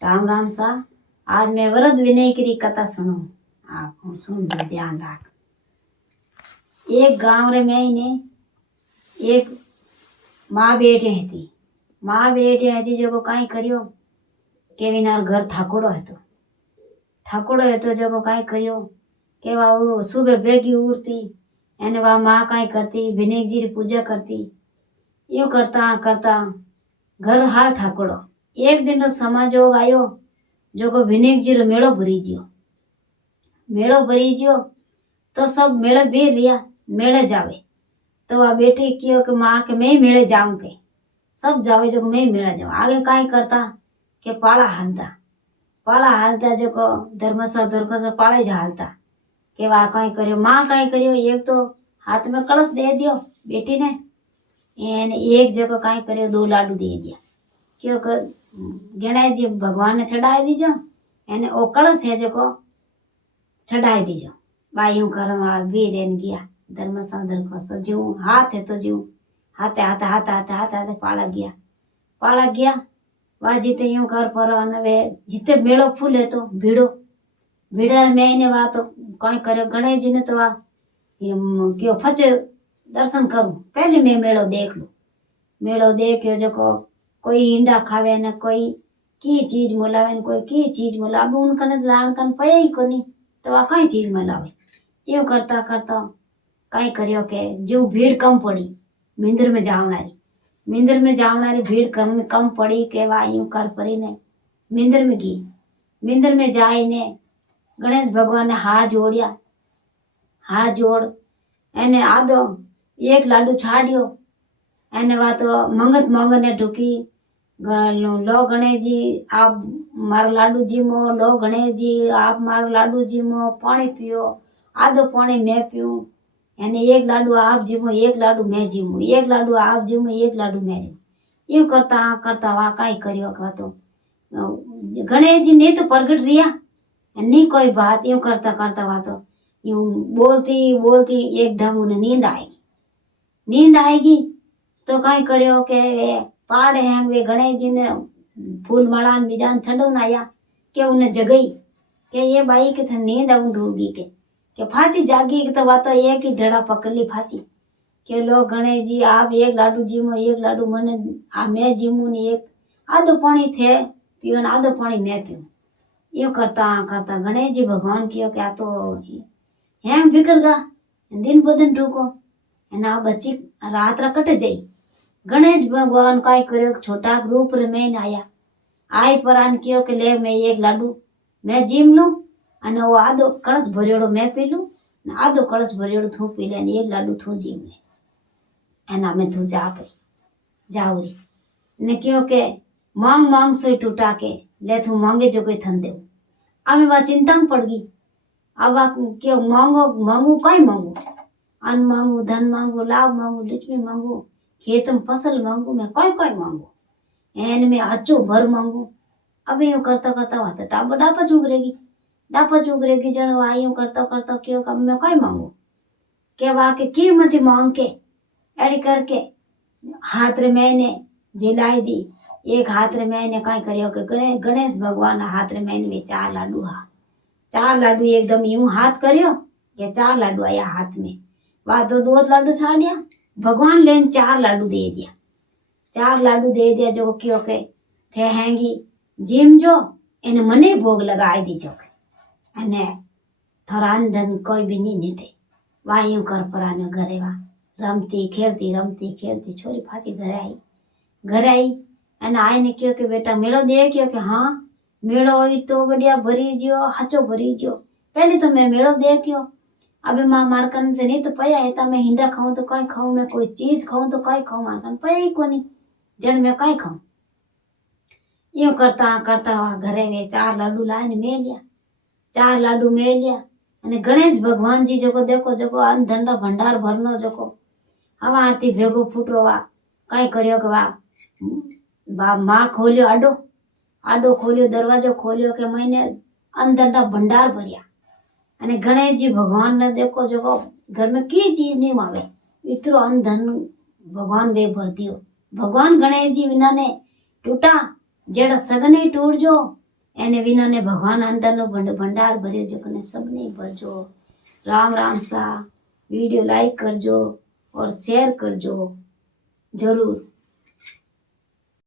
राम राम सा। आज मैं वरद विनय की कथा सुनू। आप सुन जो ध्यान राख। एक गांव रे में ने एक माँ बेटे थी। माँ बेटे थी जो कई करियो के विना घर थाकोड़ो है तो जो कई करियो के वा सुबह बेगी उठती एने वा माँ कई करती विनायक जी री पूजा करती। यूं करता करता घर हाल थाकोड़ो। एक दिन रो समाजोग आयो जो को विनायक जी रो मेड़ो भरी जियो तो सब मेले बेर लिया मेले जावे। तो वह बेटी कियो कि माँ के मैं मेले जाऊं के सब जावे जो मैं मेले जाऊं। आगे काई करता के पाला हालता जो को धर्मसा पाले जा हालता के वह काई करियो माँ काई करियो एक तो हाथ में कलश दे दियो बेटी ने एन एक जगह काई करियो 2 लाडू दे दिया क्यों कर गणेश जी भगवान ने चढ़ाई दीजो एने ओ कलश है जो को चढ़ाई दीजो। बायू करवा वीरेन गया धर्मसा जीव हाथ है तो जीव हाथे पाला गया वह जीते यूं कर पर वे जिते मेड़ो फूल है तो भीड़ा में ने वा तो कई करे गणेश जी ने तो वा क्यों फचे दर्शन करूं पहले मैं मेड़ो देख लू। मेड़ो देखियो जो को कोई ईंडा खावे न कोई की चीज मुलावे न कोई की चीज मुलावे उनकने लाण कन पया ही कोनी तो वा कई चीज मुलावे। यूं करता करता कई करियो के जो भीड़ कम पड़ी मंदिर में जावनारी भीड़ कम पड़ी के वा यूं कर परी ने मंदिर में जाई ने गणेश भगवान ने हाथ जोड़ एने आदो एक लाडू छाड़ियो एने वा तो मंगने ढुकी लो गणेश जी आप मारो लाडू जीमो लो गणेश जी आप मारो लाडू जीमो पानी पियो आधो पानी मैं पीऊं यानी एक लाडू आप जीमो एक लाडू मैं जीमू एक लाडू आप जीमो एक लाडू मैं जीमू। यूं करता करता वहाँ काई करियो का तो गणेश जी ने तो प्रगट रिया नहीं कोई बात। यूं करता करता वहाँ तो यूं बोलती एकदम उन्हें नींद आएगी तो काई करियो के वे पहाड़ हैं वे गणेश जी ने फूल माला बीजान छड़न आया के उन्हें जगई के ये बाई के थे नींद ढूंढी के फाची जागी तो वा तो एक ही ढड़ा पकड़ ली फाची के लो गणेश जी आप एक लाडू जीमो एक लाडू मने आ मैं जीमू ने एक आधो पानी थे पियो न आधो पानी मैं पीऊं। यो करता करता गणेश जी भगवान कियो क्या तो हैंग बिगड़ गा दिन बदन टूको ना बच्ची रात कट जाई। गणेश भगवान काई करियो छोटा रूप में आया आई परान कियो के ले मैं एक लाडू मैं जीम लू अने वो आधो कलश भरियोड़ो मैं पी लू आधो कलश भरियोड़ो थू पी ले एक लाडू थू जीम ले एना में थू जाऊ री ने क्यों के मांग सोई टूटा के ले थू मांगे जो कोई थन देव अमे वा चिंता में पड़ गई। अब क्यों मांगू कई मांगू अन्न मांगू धन मांगू लाभ मांगू लक्ष्मी मांगू खेत में फसल मांगू मैं कई मांगू एन में अच्छो भर मांगू। अब यूं करता करता वहां तो डापा चुग रहेगी जन वा यूं करता करता क्यों कब मैं कई मांगू के वा के कीमत मांग के एड़ी करके हाथ रे मैंने जिलाई दी एक हाथ रे मैंने कई करियो के गणेश भगवान हाथ रे मैंने वे 4 लाडू एकदम यूं हाथ करियो के 4 लाडू आया हाथ में वा तो 2 लाडू छाड़ दिया भगवान लेन 4 लाडू दे दिया 4 लाडू दे दिया जो क्यों के थे हैंगी जिम जो इन मने भोग लगाई दीजो अने थोरान धन कोई भी नहीं नीठे वा यूं कर पराने घरे वा रमती खेलती छोरी फाची घर आई अने आई ने क्यों के बेटा मेड़ो दे क्यों के हाँ मेड़ो हुई तो बढ़िया भरी जियो हचो भरी जियो पहले तो मैं मेड़ो दे क्यों अबे माँ मार कन से नहीं तो पया है मैं हिंडा खाऊं तो कई खाऊं मैं कोई चीज खाऊं तो कई खाऊं मार कन पया ही कोनी जन मैं कई खाऊं। यूं करता करता घरे में 4 लाडू लाए ने में लिया 4 लाडू में लिया अने गणेश भगवान जी जो देखो जो अन्न धंडा भंडार भरनो जो हवा आरती भेगो फूटरो वा कई करियो के वा माँ खोलियो आडो खोलियो दरवाजो खोलियो के मैंने अन्न धंडा भंडार भरिया अने गणेश जी भगवान ने देखो जो घर में की चीज नहीं आवे इतरो अन्न धन भगवान वे भर दियो। भगवान गणेश जी विना ने टूटा जेड़ा सगने टूट जो એને વિનાને ભગવાन अंदरનો भंडार भर्यो जो कने सबने भरजो। राम राम सा। वीडियो लाइक करजो और शेयर करजो जरूर।